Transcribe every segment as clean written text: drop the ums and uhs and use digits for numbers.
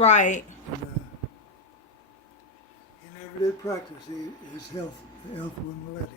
Right. And, he never did practice. His health wouldn't let him.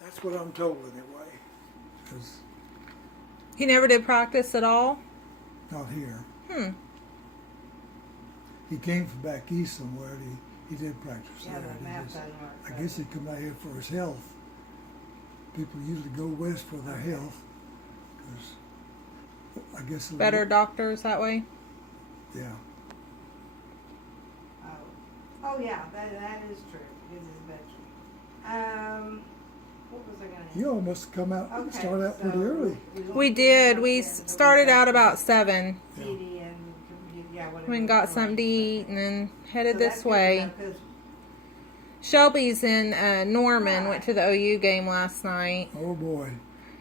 That's what I'm told anyway. 'Cause He never did practice at all? not here. Hmm. He came from back east somewhere. And he did practice Yeah, there. the map doesn't work. I guess he'd come out here for his health. People usually go west for their health. 'Cause I guess Better doctors that way? Yeah. Oh yeah, that is true. His is better. What was I going to ask? You all must have come out Okay, started out pretty early. We did. We started out about 7. CD and yeah, whatever. We got something to eat and then headed So this that's good way. enough, 'cause Shelby's in Norman. Went to the OU game last night. Oh boy,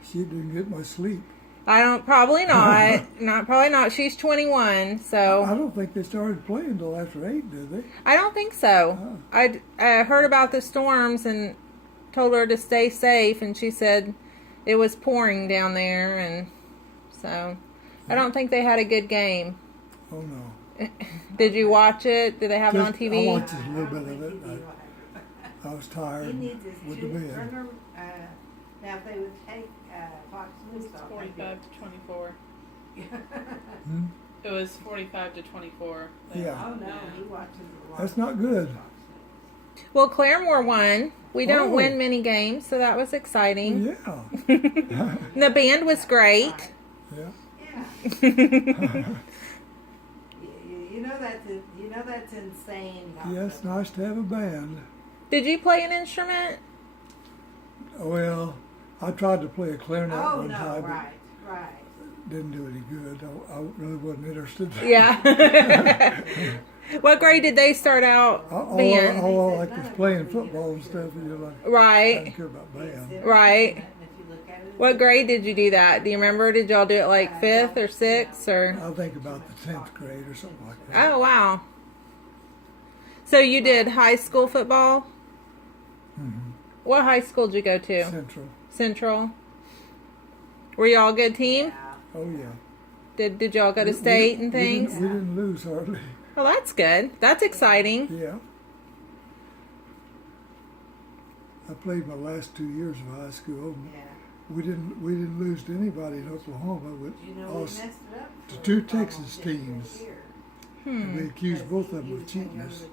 she didn't get much sleep. Probably not. Probably not. She's 21, so I don't think they started playing until after 8, did they? I don't think so. I heard about the storms and told her to stay safe, and she said it was pouring down there, and so I don't think they had a good game. Oh no. Did you watch it? Did they have it on I TV? watched just a little bit of it. I was tired He and needs his went to bed. Remember, now if they would take Fox News It's off, 45 to 24. Hmm? It was 45 to 24. Yeah. Oh no, he watches a lot. That's not good. Fox News. Well, Claremore won. We don't Oh. win many games, so that was exciting. Yeah. The band was great. Yeah. Yeah. You know that's insane. Yeah, it's nice to have a band. Did you play an instrument? Well, I tried to play a clarinet Oh one no, time, right. but didn't do any good. I really wasn't interested. Yeah. What grade did they start out being? All I like was playing football and stuff, and you're like, I Right. don't care about band. Right. And if you look at it, What grade did you do that? Do you remember? Did y'all do it like 5th or 6th or? I think about the 10th grade or something like that. Oh, wow. So you did high school football? Mhm. What high school did you go to? Central. Central. Were y'all a good team? yeah. Oh yeah. Did y'all go to state and We things? didn't lose hardly. Well, that's good. That's exciting. Yeah. I played my last 2 years of high school. And Yeah. we didn't lose to anybody in Oklahoma. With You know, we us, messed it up. to for two almost Texas every teams. year. and we accused both of them of cheating us.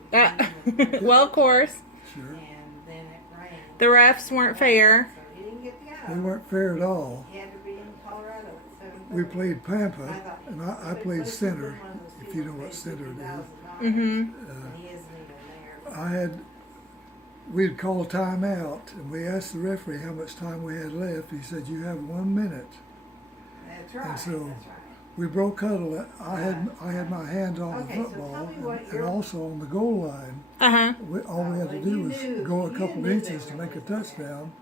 Well, of course, Sure. And then it rained. the refs weren't fair. So he didn't get to They go. weren't fair at all. He had to be in Colorado at 7:30. We played Pampa, and I played center, if you know what center it is. Mm-hmm. And he isn't even there. We'd call a timeout, and we asked the referee how much time we had left. He said, "You have 1 minute." That's right. And so that's right. we broke huddle. I had my hands on Okay, the so football tell me what and your- also on the goal line. Uh-huh. All we had to do was go a couple you inches knew to they make a were losing. touchdown.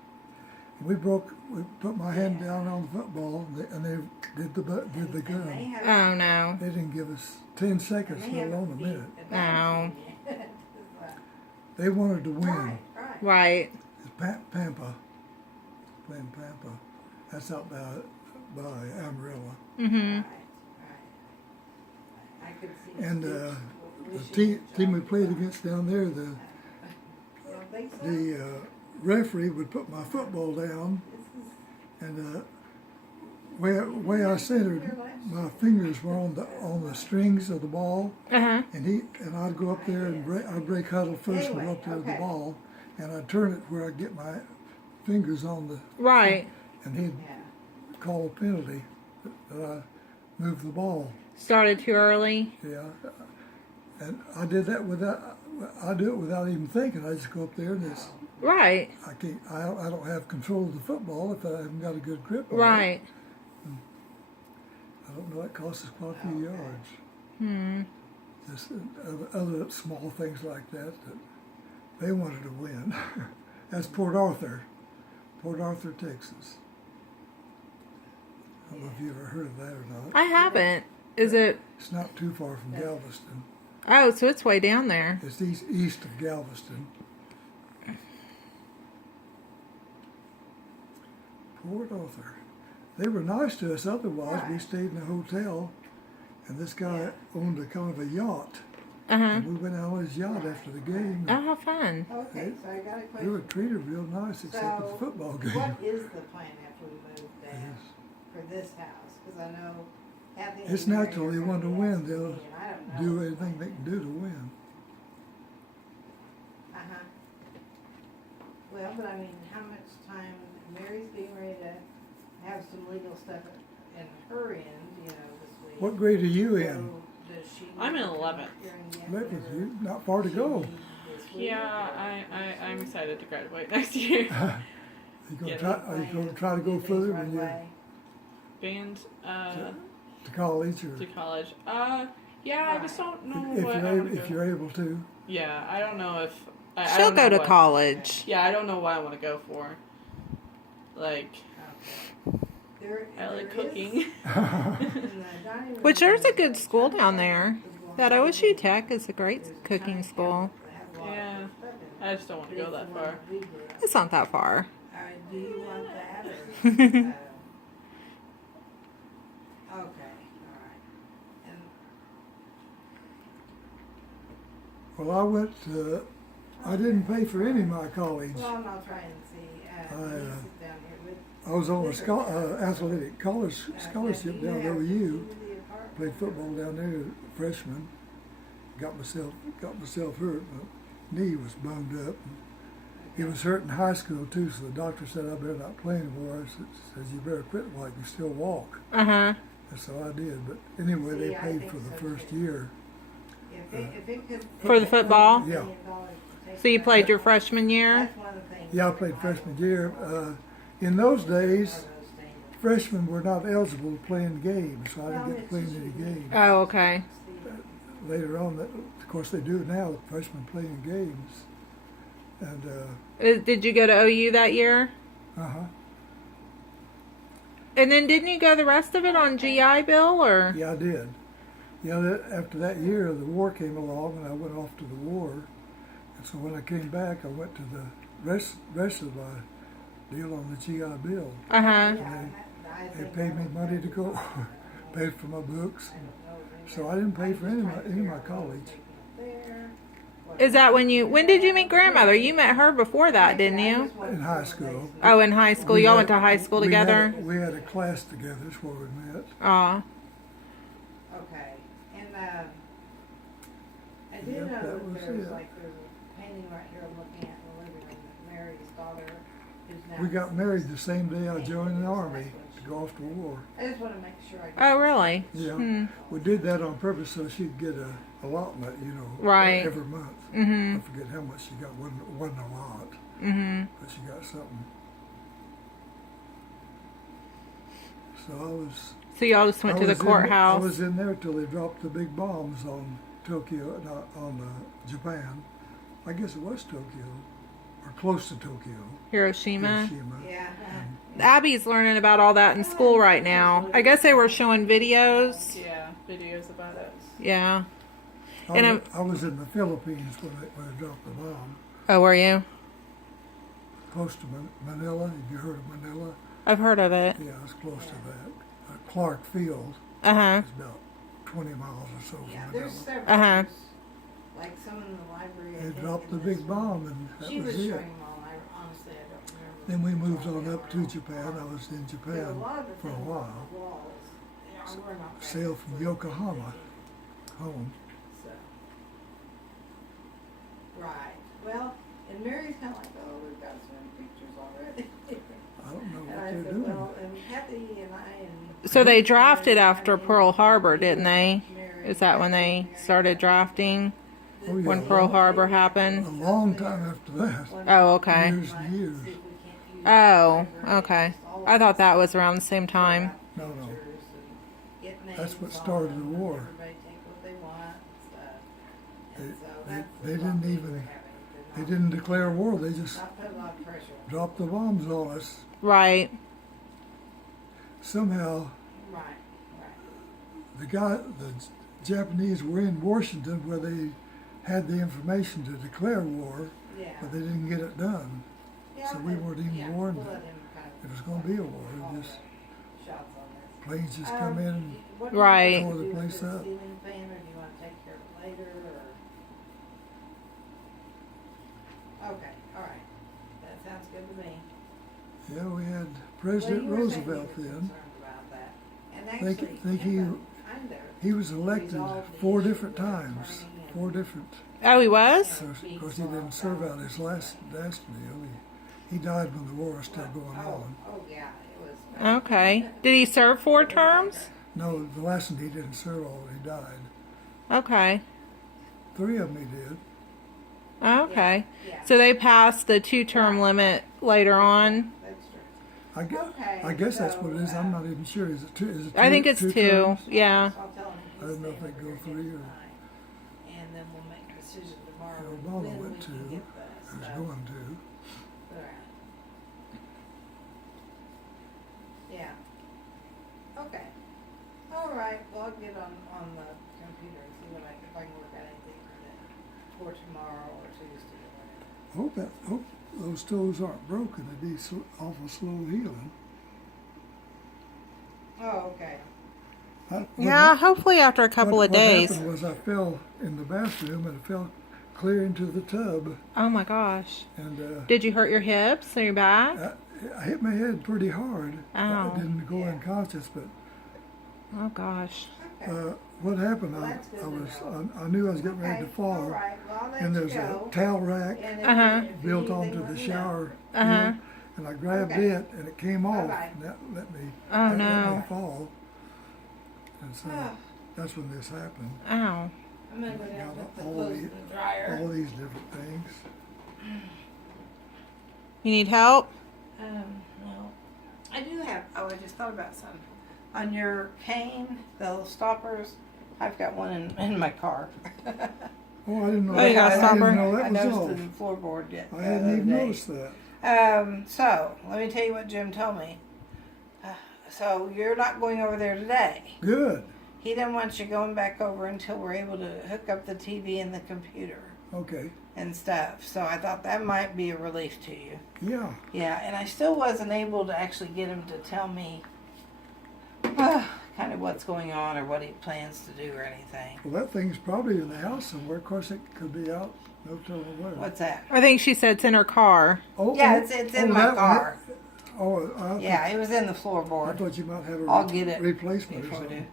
We put my hand down on the football, and they did the And they gun. have- Oh, no. They didn't give us 10 seconds, and they let have alone a beat minute. the bad No. team. They wanted to win. Right, right. Right. It's Pampa, playing Pampa. That's out by Amarillo. Mm-hmm. Right, right. I could see And Stitch the wishing team we John played was against down there, You don't think so? the referee would put my football down, This is- and way I centered, my fingers were on the strings of the ball, Uh-huh. and I'd go up there and I'd break huddle first and go up there with the Okay. ball, and I'd turn it where I'd get my fingers on the, Right. and he'd Yeah. call a penalty that I moved the ball. Started too early. Yeah, and I did that I do it without even thinking. I just go up there and Right. I don't have control of the football if I haven't got a good grip on it. Right. I don't know, it costs us quite a few yards. Hmm. Just other small things like that they wanted to win. That's Port Arthur, Texas. I don't know if you ever heard of that or not. I haven't. Is it? It's not too far from Galveston. Oh, so it's way down there. It's east of Galveston. Port Arthur. They were nice to us otherwise. We Right. stayed in a hotel, and this guy Yeah. owned a kind of a yacht. Uh huh. And we went out on his yacht after the game. Oh, how fun. Okay, so I got a We were question. treated real nice except at the So, football game. what is the plan after we move down Yes. for this house? Because I know Kathy and It's Mary natural are they gonna want to be win. asking They'll me, and I don't do know. anything they can do to win. Uh-huh. Well, but I mean, how much time, Mary's getting ready to have some legal stuff in her end, you know, this week. What grade are you in? So, does she I'm in need to come 11th. up here and get 11th. her- You not far to she go. need this week, Yeah, or I'm next excited to graduate next year. You gonna Yeah, try? Are you going to try to go Do things further right when you're away? Band to college, or to college. Yeah, I just don't know if what you're I able, want to if go. you're able to? Yeah, I don't know if I She'll don't go know to what- college. Yeah, I don't know what I want to go for. Like, Okay. I like There is- cooking. in the dining room Which there's a there's good school down there. That OSU Tech is a there's great a cooking tiny school. cabinet that has a lot of Yeah. stuff in it. I just don't want to But go it's that the one far. that we grew up It's not that far. All right, do you want that or? Okay, all right. And Well, I went. I didn't pay for any of my college. well, I'm not trying to see. You sit down here with. I was on a athletic college scholarship down at OU. Played football down there, freshman. Got myself hurt. My knee was bunged up. He was hurt in high school too, so the doctor said I better not play anymore. I says you better quit while you can still walk. Uh huh. And so I did. But anyway, they See, I paid think for the so, first too. year. If it could. For the football? Yeah. So you played your freshman year? That's one of the things. Yeah, I played freshman year. In those days, freshmen were not eligible to play in games, so I didn't get to play in any games. Oh, okay. Later on, of course, they do it now. The freshmen play in games. And Did you go to OU that year? uh-huh. And then didn't you go the rest of it on GI Bill or? Yeah, I did. Yeah, after that year, the war came along, and I went off to the war. And so when I came back, I went to the rest of my deal on the GI Bill. Uh huh. They paid me money to go, paid for my books. So I didn't pay for any of my college. Is that when did you meet grandmother? You met her before that, didn't you? In high school. Oh, in high school. Y'all went to high school together? We had a class together, is where we met. Aw. Okay, and I did Yep, know that that was there's it. there's a painting right here I'm looking at in the living room that Mary's daughter, who's now. We got married the same day I joined the Army to go off to war. I just want to make sure I. Oh, really? Yeah, Hmm. we did that on purpose so she'd get a allotment, Right. every month. Mm-hmm. I forget how much she got. Wasn't a lot, Mm-hmm. but she got something. So I was. So y'all just went I to the was I courthouse? was in there till they dropped the big bombs on Tokyo, not on Japan. I guess it was Tokyo, or close to Tokyo. Hiroshima? Hiroshima. Yeah. Abby's learning about all that in school right now. I guess they were showing videos. Yeah, videos about it. Yeah. I, And I was in the Philippines when they dropped the bomb. Oh, were you? Close to Manila. Have you heard of Manila? I've heard of it. Yeah, it's close to that. Clark Field Uh-huh. is about 20 miles or so Yeah, from there's Manila. several. Uh-huh. Like some in the library. I They think, dropped the and big this one. bomb, and that She was was showing it. them all. Honestly, I don't remember. Then we moved on up to Japan. I was in There were Japan a lot of the for a things on while. the walls, were not very Sailed from Yokohama home. So. Right. Well, and Mary's kind of like, oh, we've got so many pictures already. I don't know And what I they're said, doing. well, and Kathy and I and. So they drafted after Pearl Harbor, didn't they? Is that when they started drafting? Oh, yeah. When Pearl Harbor A happened? long time after that. Oh, okay. Years and years. Oh, okay. I thought that was around the same time. No, no. That's what started the war. They didn't even. They didn't declare war. They just Not put a lot of pressure on. dropped the bombs on us. Right. Somehow, Right, right. the Japanese were in Washington where they had the information to declare war, Yeah. but they didn't get it done. Yeah, so we but- weren't even yeah, warned we'll that let him kind of it was going to be a war. call It just the planes just come in. What do you Right. want to Tore the do with place the up. ceiling fan, or do you want to take care of it later, or? Okay, all right. That sounds good to me. Yeah, we had Well, President you were saying you Roosevelt were then. concerned about that. And Think- actually, think he- kind of He was elected resolved the 4 issue different with times. attorney and- 4 different. Oh, he was? Of course, he didn't serve out his last deal. He died when the war was still going on. Oh, yeah, it was. Okay. Did he serve 4 terms? No, the last one he didn't serve all. He died. Okay. 3 of them he did. Okay. Yeah, So they passed the 2-term limit later on. that's true. I guess that's what it is. I'm not even sure. Is it 2? Is it 2? I think it's 2. terms? Yeah. So I'll tell him I didn't know if he's they'd staying go up 3 there or. tonight, and then we'll make a decision tomorrow. Yeah, Obama when went we to. can get the Who's stuff going to? put around. Yeah. Okay. All right. Well, I'll get on the computer and see if I can work out anything for tomorrow or Tuesday or whatever. Hope those toes aren't broken. They'd be awful slow healing. Oh, okay. Yeah, hopefully after a couple of days. What happened was I fell in the bathroom and fell clear into the tub, Oh my gosh. and Did you hurt your hips or your back? I hit my head pretty hard. Ow. I didn't go Yeah. unconscious, but Oh gosh. Okay. what happened? Well, that's good to know. I knew I was getting ready to All fall, right. Well, I'll let and you there's go. a towel rack And if Uh-huh. if you built need onto anything, the let me shower, Uh-huh. and I grabbed Okay. it, and it came off. Bye-bye. And that let me. Oh, that let no. me fall, and so know. that's when this happened. Ow. I'm gonna go down and put the All clothes the- in the dryer. All these different things. You need help? No. I do have, I just thought about something. On your cane, the little stoppers, I've got one in my car. Oh, I didn't know. Oh, you got a I stopper? didn't know I that was noticed off. it in the floorboard yet. I hadn't even noticed that. So, let me tell you what Jim told me. So, you're not going over there today. Good. He didn't want you going back over until we're able to hook up the TV and the computer Okay. and stuff. So, I thought that might be a relief to you. Yeah. Yeah, and I still wasn't able to actually get him to tell me kind of what's going on or what he plans to do or anything. Well, that thing's probably in the house somewhere. Of course, it could be out. No telling where. What's that? I think she said it's in her car. Oh, Yeah, oh, it's oh, in my that one. car. Oh, I Yeah, it was in the I floorboard. thought you might have a I'll get it replacement or before we do. something.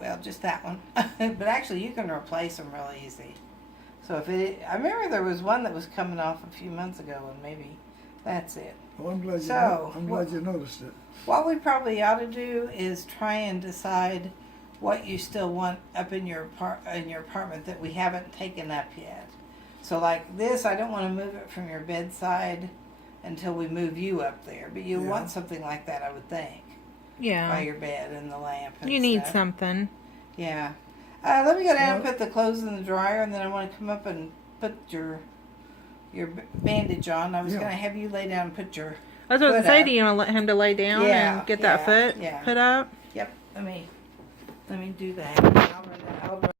Well, just that one. But actually, you can replace them real easy. So if it, I remember there was one that was coming off a few months ago, and maybe that's it. Well, I'm glad So, I'm glad you noticed it. What we probably ought to do is try and decide what you still want up in your apartment that we haven't taken up yet. So like this, I don't want to move it from your bedside until we move you up there. But you Yeah. want something like that, I would think, by Yeah. your bed and the lamp. And You need stuff. something. Yeah. Let me go down and Well- put the clothes in the dryer, and then I want to come up and put your bandage on. I was Yeah. going to have you lay down and put your. I was about to Foot say, up. do you want to let him to lay down Yeah, and get that yeah, foot yeah. put up? Yep. Let me do that. I'll run